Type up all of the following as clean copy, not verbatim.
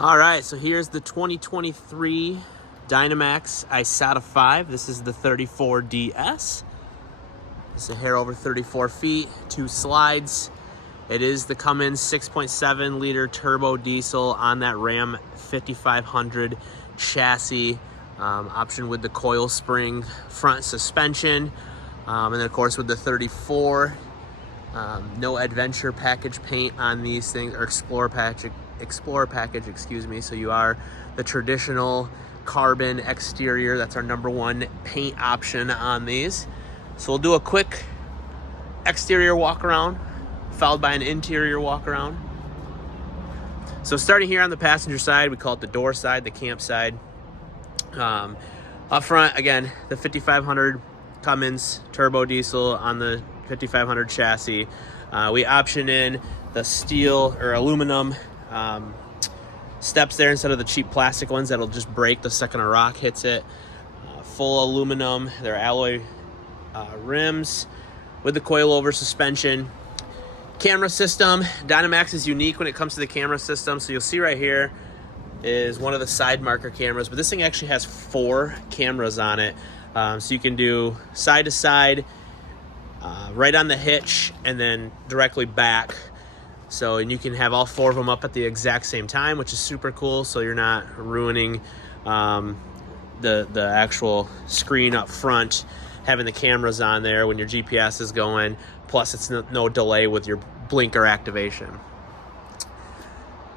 All right, so here's the 2023 Dynamax Isata 5. This is the 34DS. It's a hair over 34 feet, 2 slides. It is the Cummins 6.7 liter turbo diesel on that Ram 5500 chassis, option with the coil spring front suspension, and then of course with the 34. No adventure package paint on these things, or Explorer package, excuse me. So you are the traditional carbon exterior. That's our #1 paint option on these. So we'll do a quick exterior walk around, followed by an interior walk around. So starting here on the passenger side, we call it the door side, the camp side. Up front, again, the 5500 Cummins turbo diesel on the 5500 chassis. We option in the steel or aluminum steps there instead of the cheap plastic ones that'll just break the second a rock hits it. Full aluminum, they're alloy rims with the coilover suspension. Camera system, Dynamax is unique when it comes to the camera system. So you'll see right here is one of the side marker cameras, but this thing actually has 4 cameras on it. So you can do side to side, right on the hitch, and then directly back. So, and you can have all 4 of them up at the exact same time, which is super cool. So you're not ruining the actual screen up front, having the cameras on there when your GPS is going. Plus, it's no delay with your blinker activation.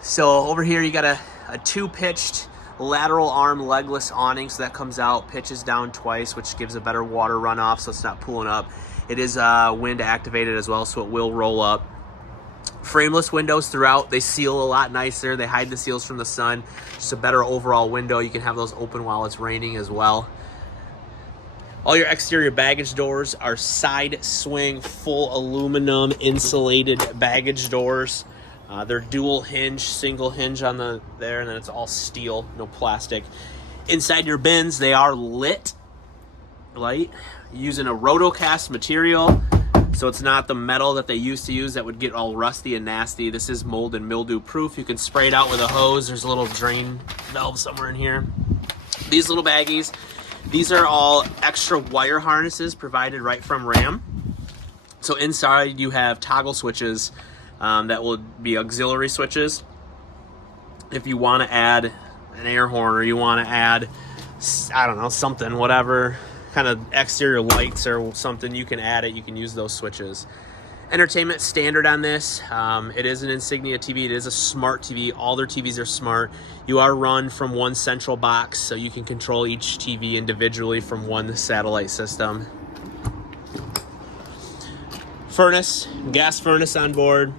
So over here, you got a 2-pitched lateral arm legless awning. So that comes out, pitches down twice, which gives a better water runoff, so it's not pooling up. It is wind activated as well, so it will roll up. Frameless windows throughout. They seal a lot nicer. They hide the seals from the sun. Just a better overall window. You can have those open while it's raining as well. All your exterior baggage doors are side swing, full aluminum insulated baggage doors. They're dual hinge, single hinge on there, and then it's all steel, no plastic. Inside your bins, they are lit light using a rotocast material. So it's not the metal that they used to use that would get all rusty and nasty. This is mold and mildew proof. You can spray it out with a hose. There's a little drain valve somewhere in here. These little baggies, these are all extra wire harnesses provided right from Ram. So inside you have toggle switches that will be auxiliary switches. If you want to add an air horn, or you want to add, I don't know, something, whatever kind of exterior lights or something, you can add it. You can use those switches. Entertainment standard on this. It is an Insignia TV. It is a smart TV. All their TVs are smart. You are run from one central box, so you can control each TV individually from one satellite system. Furnace, gas furnace on board.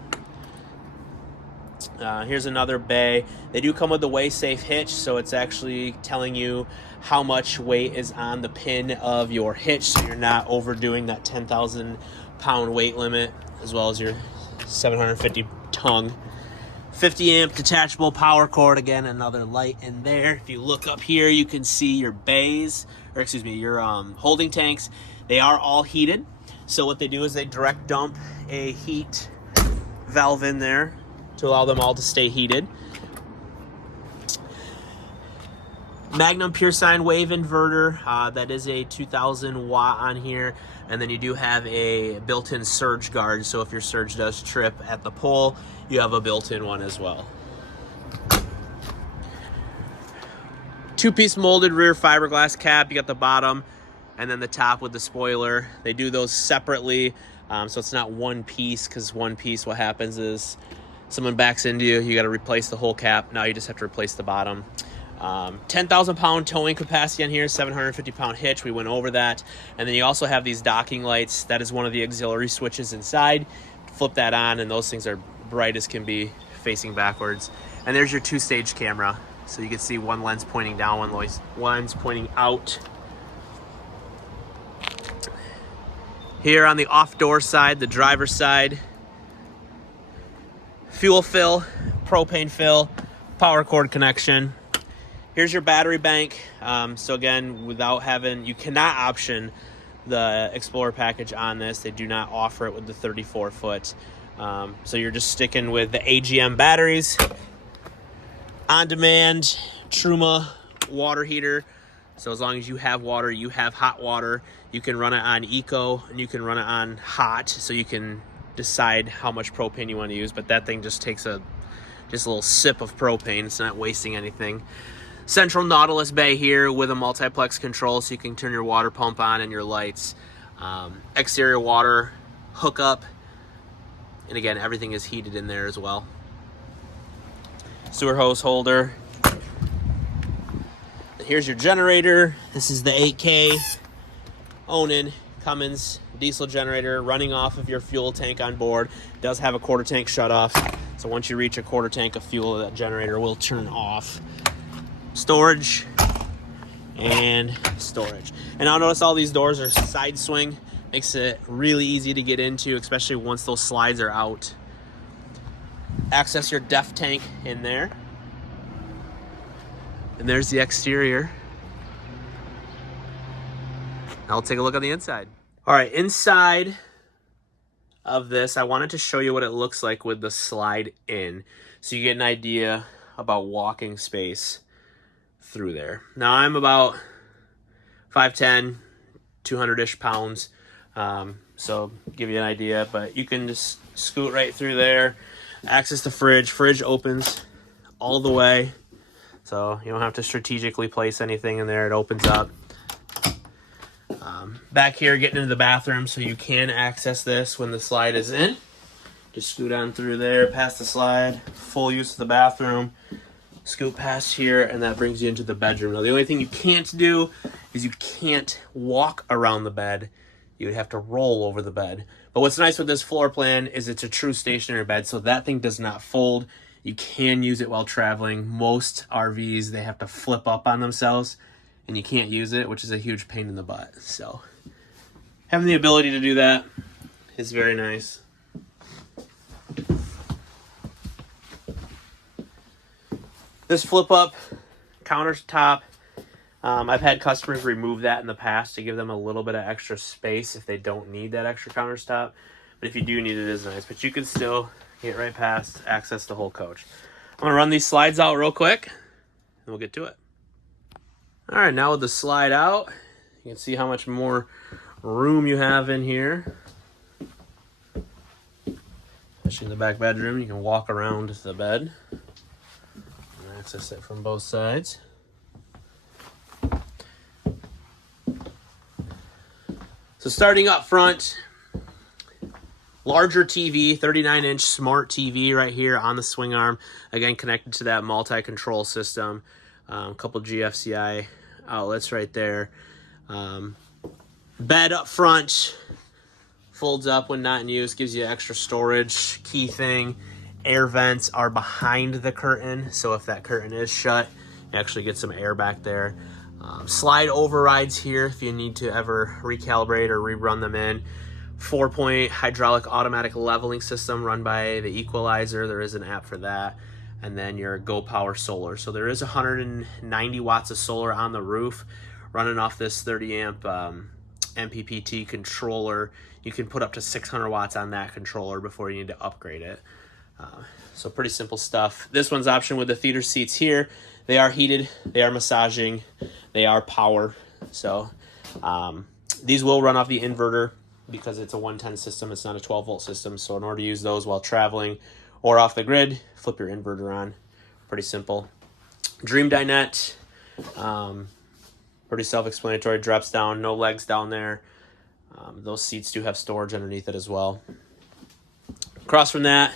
Here's another bay. They do come with the weigh safe hitch, so it's actually telling you how much weight is on the pin of your hitch, so you're not overdoing that 10,000 pound weight limit, as well as your 750 tongue. 50 amp detachable power cord. Again, another light in there. If you look up here, you can see your bays, or excuse me, your holding tanks. They are all heated. So what they do is they direct dump a heat valve in there to allow them all to stay heated. Magnum pure sine wave inverter, that is a 2000 watt on here, and then you do have a built-in surge guard, so if your surge does trip at the pole, you have a built-in one as well. 2-piece molded rear fiberglass cap. You got the bottom and then the top with the spoiler. They do those separately, so it's not one piece, because one piece, what happens is someone backs into you, you got to replace the whole cap. Now you just have to replace the bottom. 10,000 pound towing capacity on here, 750 pound hitch. We went over that. And then you also have these docking lights. That is one of the auxiliary switches inside. Flip that on, and those things are bright as can be, facing backwards. And there's your 2-stage camera. So you can see one lens pointing down, one lens pointing out. Here on the off door side, the driver's side, fuel fill, propane fill, power cord connection. Here's your battery bank. So again, you cannot option the Explorer package on this. They do not offer it with the 34 foot. So you're just sticking with the AGM batteries. On-demand Truma water heater. So as long as you have water, you have hot water. You can run it on eco and you can run it on hot, so you can decide how much propane you want to use. But that thing just takes a little sip of propane. It's not wasting anything. Central Nautilus bay here with a multiplex control, so you can turn your water pump on and your lights. Exterior water hookup, and again, everything is heated in there as well. Sewer hose holder. Here's your generator. This is the 8K Onan Cummins diesel generator running off of your fuel tank on board. It does have a quarter tank shutoff, so once you reach a quarter tank of fuel, that generator will turn off. Storage and storage. And now notice all these doors are side swing. Makes it really easy to get into, especially once those slides are out. Access your def tank in there. And there's the exterior. Now we'll take a look on the inside. All right, inside of this, I wanted to show you what it looks like with the slide in, so you get an idea about walking space through there. Now I'm about 5'10", 200-ish pounds, so give you an idea, but you can just scoot right through there. Access the fridge. Fridge opens all the way, so you don't have to strategically place anything in there. It opens up. Back here, getting into the bathroom, so you can access this when the slide is in. Just scoot on through there, past the slide, full use of the bathroom. Scoot past here, and that brings you into the bedroom. Now, the only thing you can't do is you can't walk around the bed. You would have to roll over the bed. But what's nice with this floor plan is it's a true stationary bed, so that thing does not fold. You can use it while traveling. Most RVs, they have to flip up on themselves, and you can't use it, which is a huge pain in the butt. So having the ability to do that is very nice. This flip up countertop, I've had customers remove that in the past to give them a little bit of extra space if they don't need that extra countertop. But if you do need it, it is nice. But you can still get right past, access the whole coach. I'm going to run these slides out real quick, and we'll get to it. All right, now with the slide out, you can see how much more room you have in here. Especially in the back bedroom, you can walk around the bed and access it from both sides. So starting up front, larger TV, 39-inch smart TV right here on the swing arm. Again, connected to that multi-control system. A couple GFCI outlets right there. Bed up front, folds up when not in use, gives you extra storage. Key thing, air vents are behind the curtain, so if that curtain is shut, you actually get some air back there. Slide overrides here if you need to ever recalibrate or rerun them in. 4-point hydraulic automatic leveling system run by the Equalizer. There is an app for that. And then your Go Power solar. So there is 190 watts of solar on the roof running off this 30 amp MPPT controller. You can put up to 600 watts on that controller before you need to upgrade it. So pretty simple stuff. This one's option with the theater seats here. They are heated, they are massaging, they are power. So these will run off the inverter because it's a 110 system. It's not a 12 volt system. So in order to use those while traveling or off the grid, flip your inverter on. Pretty simple. Dream dinette, pretty self-explanatory. Drops down, no legs down there. Those seats do have storage underneath it as well. Across from that,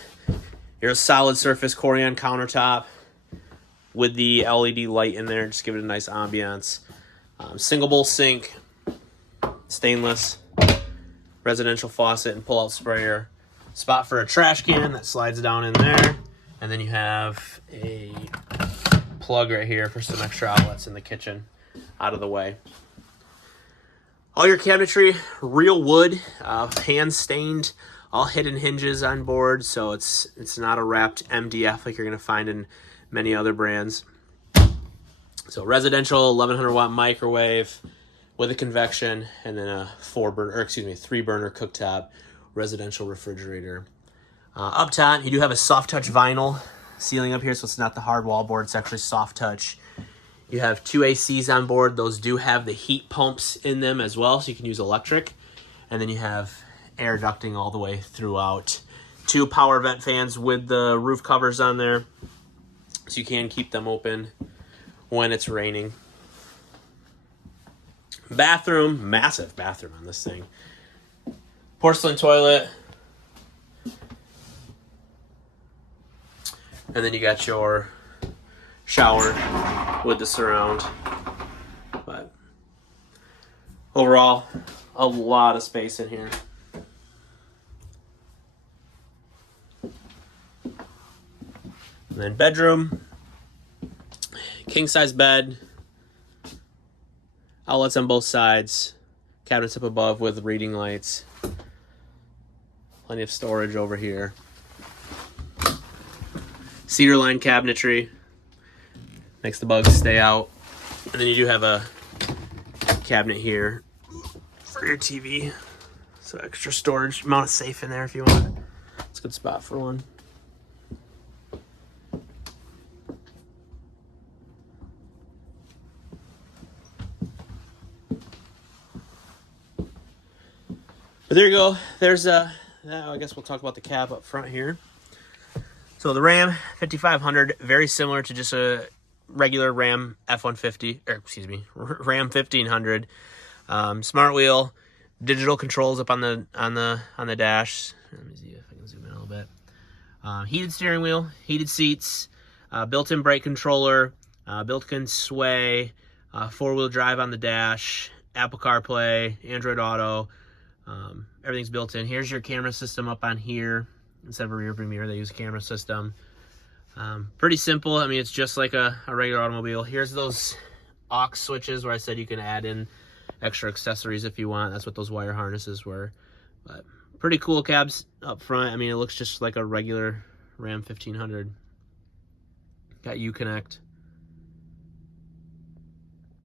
here's a solid surface Corian countertop with the LED light in there. Just give it a nice ambiance. Single bowl sink, stainless, residential faucet and pull-out sprayer. Spot for a trash can that slides down in there. And then you have a plug right here for some extra outlets in the kitchen out of the way. All your cabinetry, real wood, hand stained, all hidden hinges on board, so it's not a wrapped MDF like you're going to find in many other brands. So residential 1100 watt microwave with a convection, and then a 3 burner cooktop residential refrigerator. Up top, you do have a soft touch vinyl ceiling up here, so it's not the hard wall board. It's actually soft touch. You have 2 ACs on board. Those do have the heat pumps in them as well, so you can use electric. And then you have air ducting all the way throughout. 2 power vent fans with the roof covers on there, so you can keep them open when it's raining. Bathroom, massive bathroom on this thing. Porcelain toilet. And then you got your shower with the surround. But overall, a lot of space in here. And then bedroom, king size bed, outlets on both sides, cabinets up above with reading lights, plenty of storage over here. Cedar line cabinetry makes the bugs stay out. And then you do have a cabinet here for your TV. So extra storage, mount a safe in there if you want. It's a good spot for one. But there you go. There's I guess we'll talk about the cab up front here. So the Ram 5500, very similar to just a regular Ram F-150, or excuse me, Ram 1500. Smart wheel, digital controls up on the dash. Let me see if I can zoom in a little bit. Heated steering wheel, heated seats, built-in brake controller, built-in sway, 4-wheel drive on the dash, Apple CarPlay, Android Auto. Everything's built in. Here's your camera system up on here. Instead of a rear view mirror, they use a camera system. Pretty simple. I mean, it's just like a regular automobile. Here's those aux switches where I said you can add in extra accessories if you want. That's what those wire harnesses were. But pretty cool cabs up front. I mean, it looks just like a regular Ram 1500. Got Uconnect.